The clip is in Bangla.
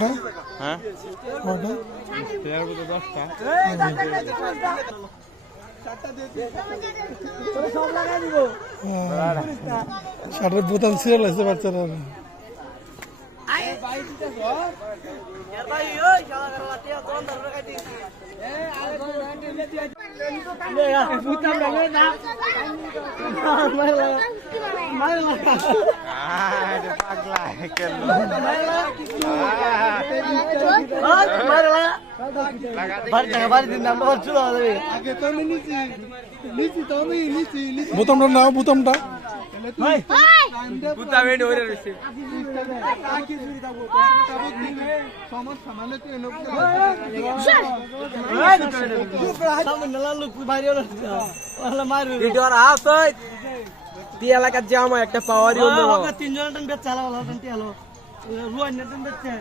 হ্যাঁ কয়টা? তেয়ার মতো 10টা। শার্টের বোতাম ছিঁড়ে লাগছে বাচ্চারা। পাগলা কেন বোতামটা নাও, বোতামটা এলাকার যে আমার একটা পাওয়ারই তিনজন বেচছে